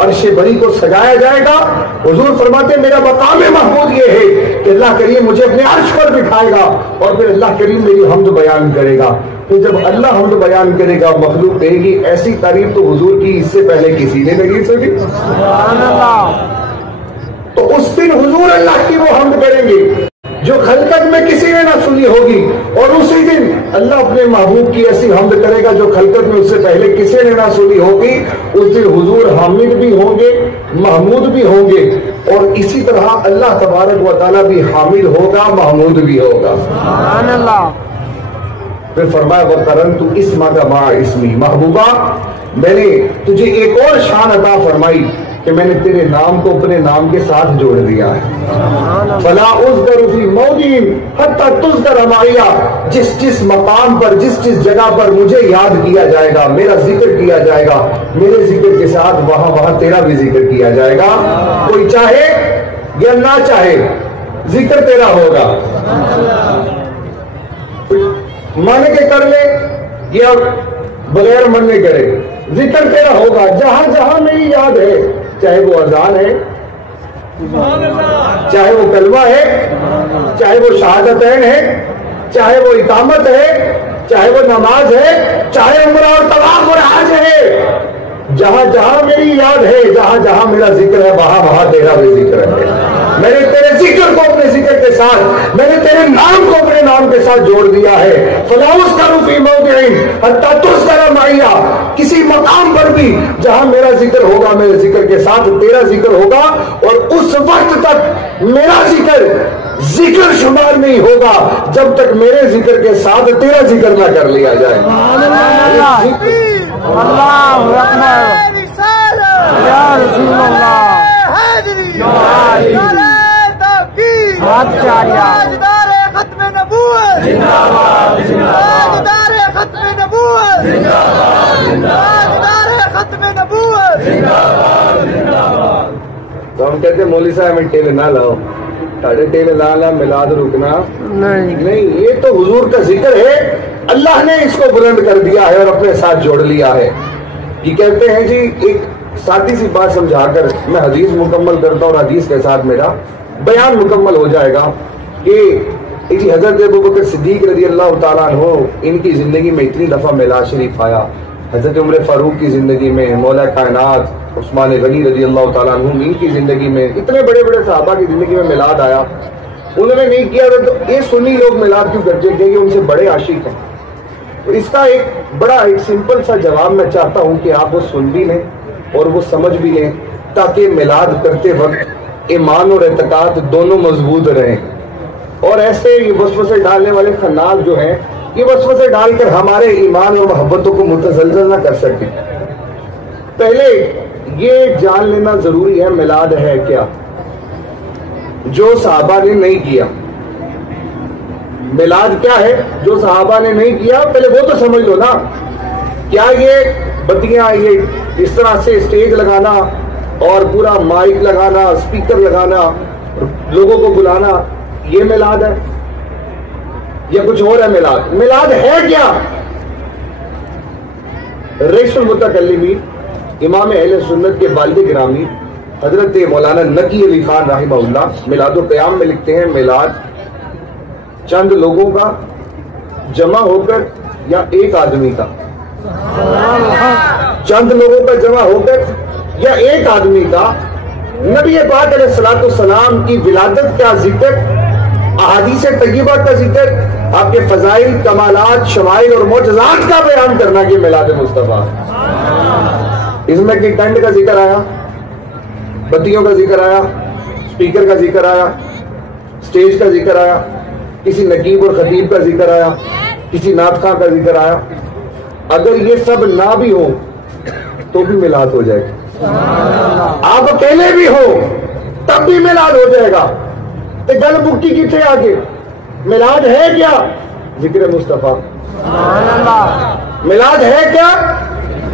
عرش بری کو سجایا جائے گا۔ حضور فرماتے ہیں میرا مقام محمود یہ ہے کہ اللہ کریم مجھے اپنے عرش پر بٹھائے گا، اور پھر اللہ کریم میری حمد بیان کرے گا۔ پھر جب اللہ حمد بیان کرے گا، مخلوق کہے گی ایسی تعریف تو حضور کی اس سے پہلے کسی نے نہیں سنی۔ سبحان اللہ۔ تو اس دن حضور اللہ کی وہ حمد کریں گے جو خلقت میں کسی نے نہ سنی ہوگی، اور اسی دن اللہ اپنے محبوب کی ایسی حمد کرے گا جو خلقت میں اس سے پہلے کسی نے نہ سنی ہوگی۔ اس دن حضور حامد بھی ہوں گے، محمود بھی ہوں گے، اور اسی طرح اللہ تبارک و تعالیٰ بھی حامد ہوگا، محمود بھی ہوگا۔ سبحان اللہ۔ پھر فرمایا وَقَرَنْتُ اسْمَكَ مَعَ اسْمِي، محبوبہ میں نے تجھے ایک اور شان عطا فرمائی کہ میں نے تیرے نام کو اپنے نام کے ساتھ جوڑ دیا ہے۔ فَلَا أُذْكَرُ فِي مَوْضِعٍ حَتَّى تُذْكَرَ مَعِيَ، جس مقام پر، جس جگہ پر مجھے یاد کیا جائے گا، میرا ذکر کیا جائے گا، میرے ذکر کے ساتھ وہاں تیرا بھی ذکر کیا جائے گا۔ کوئی چاہے یا نہ چاہے ذکر تیرا ہوگا، مانے کے کر لے یا بغیر مننے کرے، ذکر تیرا ہوگا۔ جہاں جہاں میری یاد ہے، چاہے وہ اذان ہے، چاہے وہ کلمہ ہے، چاہے وہ شہادتین ہے، چاہے وہ اقامت ہے، چاہے وہ نماز ہے، چاہے عمرہ اور طواف اور حج ہے، جہاں جہاں میری یاد ہے، جہاں جہاں میرا ذکر ہے، وہاں تیرا بھی ذکر ہے۔ میں نے تیرے ذکر کو اپنے ذکر کے ساتھ، میں نے تیرے نام کو اپنے نام کے ساتھ جوڑ دیا ہے۔ فَلَا أُذْكَرُ فِي مَوْضِعٍ حَتَّى تُذْكَرَ مَعِيَ، کسی مقام پر بھی جہاں میرا ذکر ہوگا، میرے ذکر کے ساتھ تیرا ذکر ہوگا، اور اس وقت تک میرا ذکر شمار نہیں ہوگا جب تک میرے ذکر کے ساتھ تیرا ذکر نہ کر لیا جائے۔ اللہ اکبر یا رسول اللہ۔ تاجدار ختم نبوت، تاجدار ختم نبوت، تاجدار ختم نبوت۔ تو ہم کہتے ہیں مولوی صاحب ہمیں ٹیلے نہ لاؤ، ساڑھے ٹیلے لا میلاد رکنا نہیں، یہ تو حضور کا ذکر ہے، اللہ نے اس کو بلند کر دیا ہے اور اپنے ساتھ جوڑ لیا ہے۔ یہ کہتے ہیں جی، ایک سادی سی بات سمجھا کر میں حدیث مکمل کرتا ہوں، اور حدیث کے ساتھ میرا بیان مکمل ہو جائے گا کہ جی حضرت ابوبکر صدیق رضی اللہ تعالیٰ عنہ، ان کی زندگی میں اتنی دفعہ میلاد شریف آیا، حضرت عمر فاروق کی زندگی میں، مولا کائنات عثمان غنی رضی اللہ تعالیٰ عنہ ان کی زندگی میں، اتنے بڑے بڑے صحابہ کی زندگی میں میلاد آیا۔ انہوں نے نہیں کیا تو یہ سنی لوگ میلاد کیوں کرتے ہیں کہ یہ ان سے بڑے عاشق ہیں؟ تو اس کا ایک بڑا ایک سمپل سا جواب میں چاہتا ہوں کہ آپ وہ سن بھی لیں اور وہ سمجھ بھی لیں، تاکہ میلاد کرتے وقت ایمان اور اعتقاد دونوں مضبوط رہیں، اور ایسے یہ وسوسے ڈالنے والے خناس جو ہیں یہ وسوسے ڈال کر ہمارے ایمان اور محبتوں کو متزلزل نہ کر سکتے۔ پہلے یہ جان لینا ضروری ہے میلاد ہے کیا، جو صحابہ نے نہیں کیا۔ میلاد کیا ہے جو صحابہ نے نہیں کیا، پہلے وہ تو سمجھ لو نا۔ کیا یہ بتیاں، یہ اس طرح سے اسٹیج لگانا اور پورا مائک لگانا، اسپیکر لگانا، لوگوں کو بلانا، یہ میلاد ہے یا کچھ اور ہے میلاد؟ میلاد ہے کیا؟ رئیس المتکلمین امام اہل سنت کے والد گرامی حضرت مولانا نقی علی خان رحمہ اللہ میلاد القیام میں لکھتے ہیں، میلاد چند لوگوں کا جمع ہو کر یا ایک آدمی کا، چند لوگوں کا جمع ہو کر یا ایک آدمی کا نبی پاک علیہ الصلوۃ والسلام کی ولادت کا ذکر، احادیث طیبہ کا ذکر، آپ کے فضائل، کمالات، شمائل اور معجزات کا بیان کرنا کہ میلاد مصطفیٰ۔ اس میں کہ ٹینٹ کا ذکر آیا، بتیوں کا ذکر آیا، اسپیکر کا ذکر آیا، اسٹیج کا ذکر آیا، کسی نقیب اور خطیب کا ذکر آیا، کسی نعت خواں کا ذکر آیا۔ اگر یہ سب نہ بھی ہو تو بھی میلاد ہو جائے گا، آپ اکیلے بھی ہو تب بھی میلاد ہو جائے گا۔ تو گل مکی کتنے آگے؟ میلاد ہے کیا؟ ذکر مصطفیٰ۔ میلاد ہے کیا؟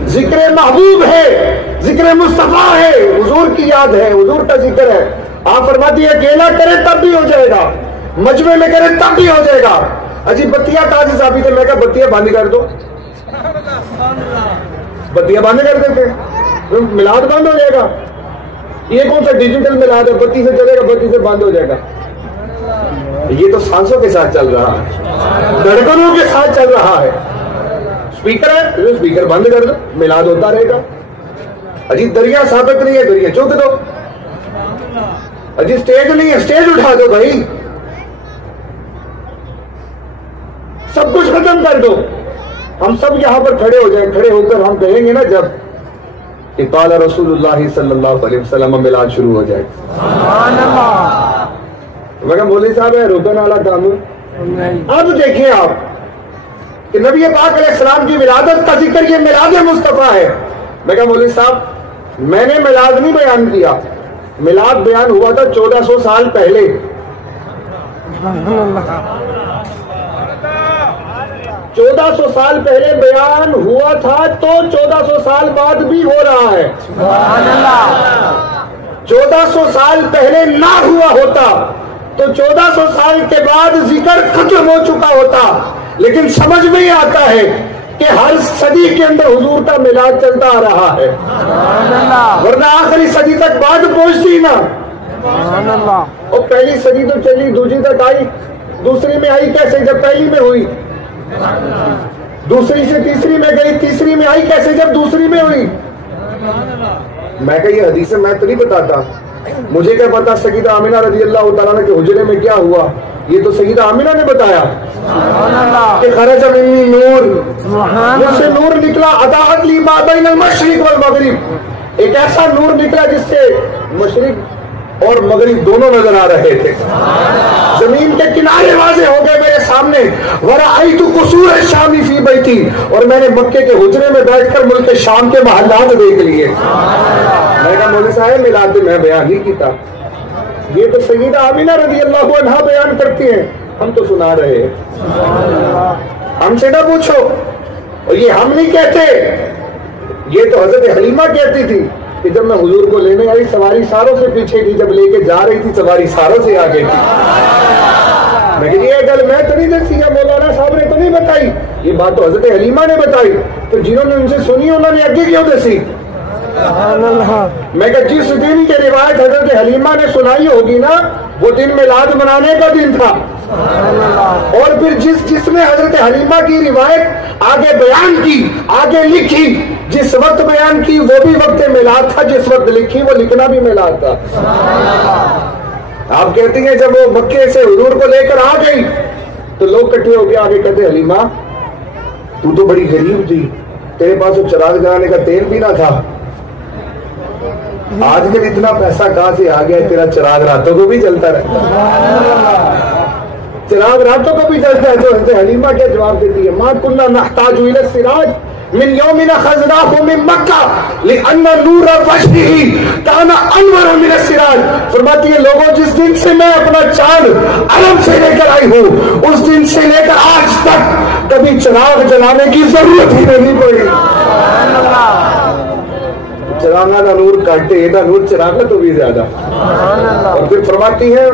ذکر محبوب ہے، ذکر مصطفیٰ ہے، حضور کی یاد ہے، حضور کا ذکر ہے۔ آپ فرماتی ہے اکیلا کرے تب بھی ہو جائے گا، مجمع میں کرے تب بھی ہو جائے گا۔ اجی بتیاں تازی ثابت ہے، میں کہا بتیاں بند کر دو، بتیاں بند کر دیتے میلاد بند ہو جائے گا۔ یہ کون سا ڈیجیٹل میلاد ہے؟ بتی سے چلے گا، بتی سے بند ہو جائے گا۔ یہ تو سانسوں کے ساتھ چل رہا ہے، دھڑکنوں کے ساتھ چل رہا ہے۔ اسپیکر ہے، اسپیکر بند کر دو، میلاد ہوتا رہے گا۔ اجی دریا ثابت نہیں ہے، دریا چوک دو۔ اجی اسٹیج نہیں ہے، اسٹیج اٹھا دو بھائی، سب کچھ ختم کر دو۔ ہم سب یہاں پر کھڑے ہو جائیں، کھڑے ہو کر ہم کہیں گے نا جب کہ قال رسول اللہ صلی اللہ علیہ وسلم، میلاد شروع ہو جائے۔ میں کہا مولوی صاحب ہے روکن والا کام۔ اب دیکھیں آپ کہ نبی پاک علیہ السلام کی ولادت کا ذکر یہ میلاد مصطفیٰ ہے۔ میں کہا مولوی صاحب میں نے میلاد نہیں بیان کیا، میلاد بیان ہوا تھا 1400 سال پہلے۔ 1400 سال پہلے بیان ہوا تھا تو 1400 سال بعد بھی ہو رہا ہے۔ 1400 سال پہلے نہ ہوا ہوتا تو 1400 سال کے بعد ذکر ختم ہو چکا ہوتا، لیکن سمجھ میں آتا ہے کہ ہر صدی کے اندر حضور کا میلاد چلتا آ رہا ہے، ورنہ آخری صدی تک بات پہنچتی نا۔ اور پہلی صدی تو چلی، دوسری تک آئی، دوسری میں آئی کیسے جب پہلی میں ہوئی، دوسری سے تیسری میں گئی، تیسری میں آئی کیسے جب دوسری میں ہوئی۔ میں کہ یہ حدیث میں تو نہیں بتاتا، مجھے کیا پتا سیدہ آمنہ رضی اللہ تعالیٰ عنہ کے حجرے میں کیا ہوا، یہ تو سیدہ آمنہ نے بتایا کہ خرج منی نور، مجھ سے نور نکلا، اضاءت لی ما بین المشرق والمغرب، ایک ایسا نور نکلا جس سے مشرق اور مغرب دونوں نظر آ رہے تھے، زمین کے کنارے واضح ہو گئے میرے سامنے۔ وَرَأَيْتُ قُصُورَ الشَّامِ فِي بَيْتِي، اور میں نے مکے کے حجرے میں بیٹھ کر ملک شام کے محلات دیکھ لیے۔ میں کہا مولوی صاحب میلاد میں بیان نہیں کیتا، یہ تو سیدہ آمنہ رضی اللہ عنہا بیان کرتی ہیں، ہم تو سنا رہے ہیں، ہم سے نہ پوچھو۔ اور یہ ہم نہیں کہتے، یہ تو حضرت حلیمہ کہتی تھی کہ جب میں حضور کو لینے آئی سواری ساروں سے پیچھے تھی، جب لے کے جا رہی تھی سواری ساروں سے آگے تھی۔ میں کہ یہ گل میں تو نہیں دیکھتی، مولانا صاحب نے تو نہیں بتائی، یہ بات تو حضرت حلیمہ نے بتائی، تو جنہوں نے ان سے سنی انہوں نے اگے کیوں دیسی۔ میں کہ جس دن کی روایت حضرت حلیمہ نے سنائی ہوگی نا وہ دن میلاد منانے کا دن تھا، اور پھر جس نے حضرت حلیمہ کی روایت آگے بیان کی، آگے لکھی، جس وقت بیان کی وہ بھی وقت میلاد تھا، جس وقت لکھی وہ لکھنا بھی میلاد تھا۔ آپ کہتی ہیں جب وہ مکے سے حضور کو لے کر آ گئی تو لوگ کٹھے ہو کے آگے کہتے حلیمہ تو تو بڑی غریب تھی, تیرے پاس وہ چراغ جلانے کا تیل بھی نہ تھا, آج کل اتنا پیسہ کہاں سے آ گیا, تیرا چراغ راتوں کو بھی جلتا رہتا ہے, چراغ راتوں کو بھی جلتا ہے. تو حضرت حلیمہ کیا جواب دیتی ہے, ما كنا نحتاج الى السراج من يومنا خزناه من مکہ لأن نور وجهه كان انور من السراج. فرماتی ہے لوگوں جس دن سے میں اپنا چاند عرب سے لے کر آئی ہوں اس دن سے لے کر آج تک کبھی چراغ جلانے کی ضرورت ہی نہیں پڑی. چراغا نہ نور کاٹے نہ نور چراغا تو بھی زیادہ. اور پھر فرماتی ہے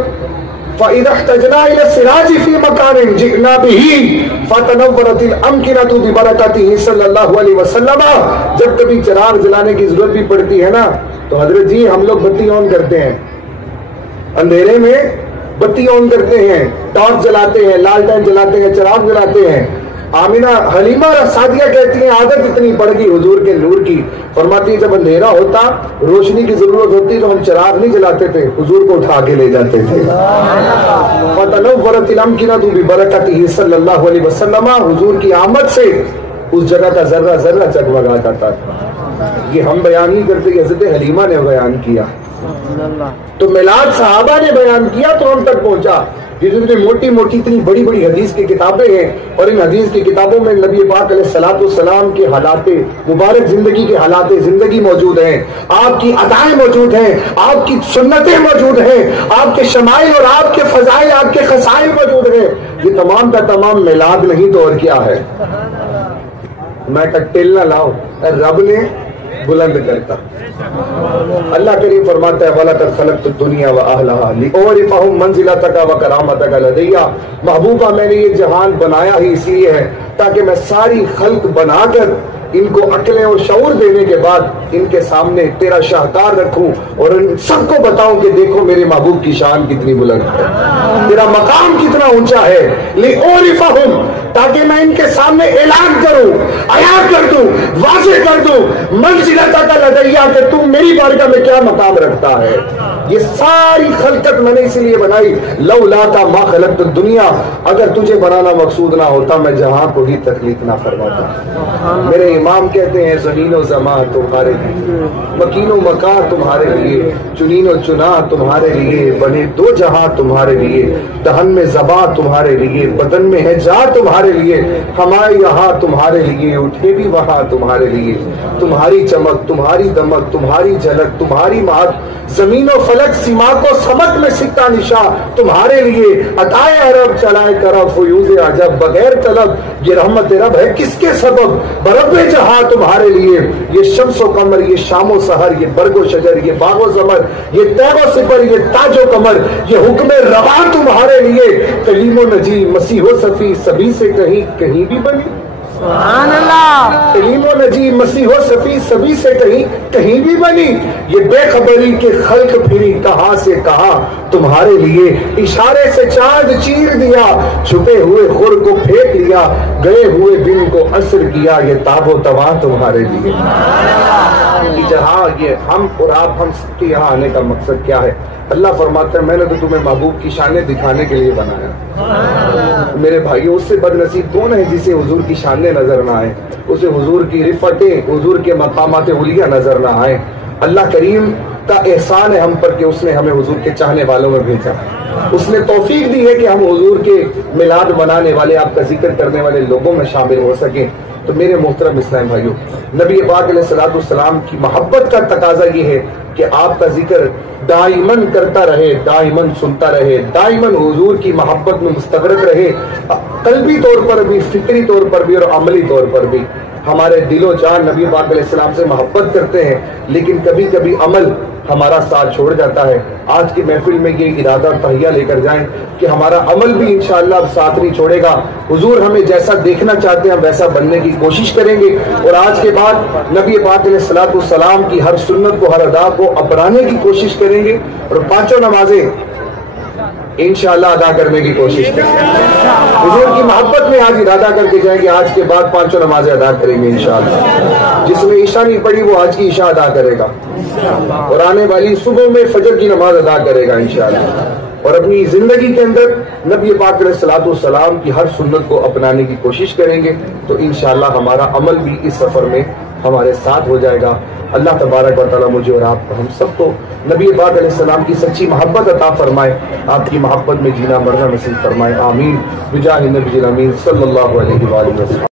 فَإِذَا احْتَجْنَا إِلَى السِّرَاجِ فِي مَكَانٍ جِئْنَا بِهِ فَتَنَوَّرَتِ الْأَمْكِنَةُ بِبَرَكَتِهِ صلی اللہ علیہ وسلم. جب کبھی چراغ جلانے کی ضرورت بھی پڑتی ہے نا تو حضرت جی ہم لوگ بتی آن کرتے ہیں, اندھیرے میں بتی آن کرتے ہیں, ٹارچ جلاتے ہیں, لالٹین جلاتے ہیں, چراغ جلاتے ہیں. آمینہ حلیمہ سعدیہ کہتی ہیں عادت اتنی پڑ گئی حضور کے نور کی. فرماتی ہے جب اندھیرا ہوتا روشنی کی ضرورت ہوتی تو ہم چراغ نہیں جلاتے تھے, حضور کو اٹھا کے لے جاتے تھے. فَتَنَوَّرَتِ الْأَمْكِنَةُ بِبَرَكَتِهِ صلی اللہ علیہ وسلم. حضور کی آمد سے اس جگہ کا ذرہ ذرہ جگمگا جاتا تھا. یہ ہم بیان نہیں کرتے, حضرت حلیمہ نے بیان کیا. تو میلاد صحابہ نے بیان کیا تو ہم تک پہنچا. یہ جو موٹی موٹی اتنی بڑی بڑی حدیث کی کتابیں ہیں اور ان حدیث کی کتابوں میں نبی پاک علیہ الصلوۃ والسلام کے حالات مبارک زندگی کے حالات زندگی موجود ہیں, آپ کی ادائیں موجود ہیں, آپ کی سنتیں موجود ہیں, آپ کے شمائل اور آپ کے فضائل آپ کے خصائل موجود ہیں. یہ تمام کا تمام میلاد نہیں تو اور کیا ہے. میں کٹیل نہ لاؤ, رب نے بلند کرتا. اللہ کریم فرماتا ہے وَلَقَدْ خَلَقْتُ الدُّنْيَا وَأَهْلَهَا لِأُعْرِفَهُمْ مَنْزِلَتَكَ وَكَرَامَتَكَ لَدَيَّ. محبوبہ میں نے یہ جہان بنایا ہی اس لیے ہے تاکہ میں ساری خلق بنا کر ان کو عقلیں اور شعور دینے کے بعد ان کے سامنے تیرا شاہکار رکھوں اور ان سب کو بتاؤں کہ دیکھو میرے محبوب کی شان کتنی بلند ہے, تیرا مقام کتنا اونچا ہے. لِأُعْرِفَهُمْ تاکہ میں ان کے سامنے اعلان کروں, عیاں کر دوں, واضح کر دوں منزلتک لدیہ کہ تم میری بارگاہ میں کیا مقام رکھتا ہے. یہ ساری خلقت میں نے اسی لیے بنائی. لولاک ما خلقت الدنیا, اگر تجھے بنانا مقصود نہ ہوتا میں جہاں کو ہی تخلیق نہ فرماتا. میرے امام کہتے ہیں زمین و زمان تمہارے لیے, مکین و مکان تمہارے لیے, چنین و چنا تمہارے لیے, بنے دو جہاں تمہارے لیے, دہن میں زباں تمہارے لیے, بدن میں ہے جا تمہارے لیے, ہمارے یہاں تمہارے لیے, اٹھے بھی وہاں تمہارے لیے. تمہاری چمک, تمہاری دمک, تمہاری جھلک, تمہاری مہک, زمین و فلک سیما کو سمت میں سکتا نشاں تمہارے لیے. عطائے عرب چلائے کرب فیوز عجب بغیر طلب, یہ رحمت رب ہے کس کے سبب. برب جہاں تمہارے لیے, یہ شمس و قمر, یہ شام و سحر, یہ برگ و شجر, یہ باغ و زمر, یہ تیغ و سپر, یہ تاج و کمر, یہ حکم روا تمہارے لیے. کلیم و نجی مسیح و صفی سبھی سے کہیں بھی بنی. سبحان اللہ. کلیم و نجی مسیح و صفی سبھی سے کہیں بھی بنی. یہ بے خبری کے خلق پھری کہاں سے کہاں تمہارے لیے. اشارے سے چاند چیر دیا, چھپے ہوئے خور کو پھینک لیا, گئے ہوئے دن کو عصر کیا, یہ تاب و تواں تمہارے لیے. جہاں یہ ہم اور آپ ہم سب کے یہاں آنے کا مقصد کیا ہے. اللہ فرماتا ہے میں نے تو تمہیں محبوب کی شانیں دکھانے کے لیے بنایا. میرے بھائیوں اس سے بد نصیب کون ہے جسے حضور کی شانیں نظر نہ آئے, اسے حضور کی رفتیں, حضور کے مقامات علیہ نظر نہ آئے. اللہ کریم کا احسان ہے ہم پر کہ اس نے ہمیں حضور کے چاہنے والوں میں بھیجا. اس نے توفیق دی ہے کہ ہم حضور کے میلاد منانے والے, آپ کا ذکر کرنے والے لوگوں میں شامل ہو سکیں. تو میرے محترم اسلام بھائیوں, نبی پاک علیہ الصلوۃ والسلام کی محبت کا تقاضا یہ ہے کہ آپ کا ذکر دائماً کرتا رہے, دائماً سنتا رہے, دائماً حضور کی محبت میں مستغرق رہے, قلبی طور پر بھی, فطری طور پر بھی اور عملی طور پر بھی. ہمارے دل و جان نبی پاک علیہ السلام سے محبت کرتے ہیں لیکن کبھی کبھی عمل ہمارا ساتھ چھوڑ جاتا ہے. آج کی محفل میں یہ ارادہ تہیہ لے کر جائیں کہ ہمارا عمل بھی انشاءاللہ اب ساتھ نہیں چھوڑے گا. حضور ہمیں جیسا دیکھنا چاہتے ہیں ہم ویسا بننے کی کوشش کریں گے, اور آج کے بعد نبی پاک علیہ الصلوۃ والسلام کی ہر سنت کو, ہر ادا کو اپنانے کی کوشش کریں گے, اور پانچوں نمازیں انشاءاللہ ادا کرنے کی کوشش کریں گے. حضور کی محبت میں آج ارادہ کر کے جائیں گے آج کے بعد پانچوں نمازیں ادا کریں گے انشاءاللہ. جس میں عشاء نہیں پڑھی وہ آج کی عشاء ادا کرے گا, اور آنے والی صبح میں فجر کی نماز ادا کرے گا انشاءاللہ. اور اپنی زندگی کے اندر نبی پاک علیہ الصلوۃ والسلام کی ہر سنت کو اپنانے کی کوشش کریں گے تو انشاءاللہ ہمارا عمل بھی اس سفر میں ہمارے ساتھ ہو جائے گا۔ اللہ تبارک و تعالیٰ مجھے اور آپ ہم سب کو نبی پاک علیہ السلام کی سچی محبت عطا فرمائے، آپ کی محبت میں جینا مرنا نصیب فرمائے، آمین بجاہ نبی الامین صلی اللہ علیہ وآلہ وسلم۔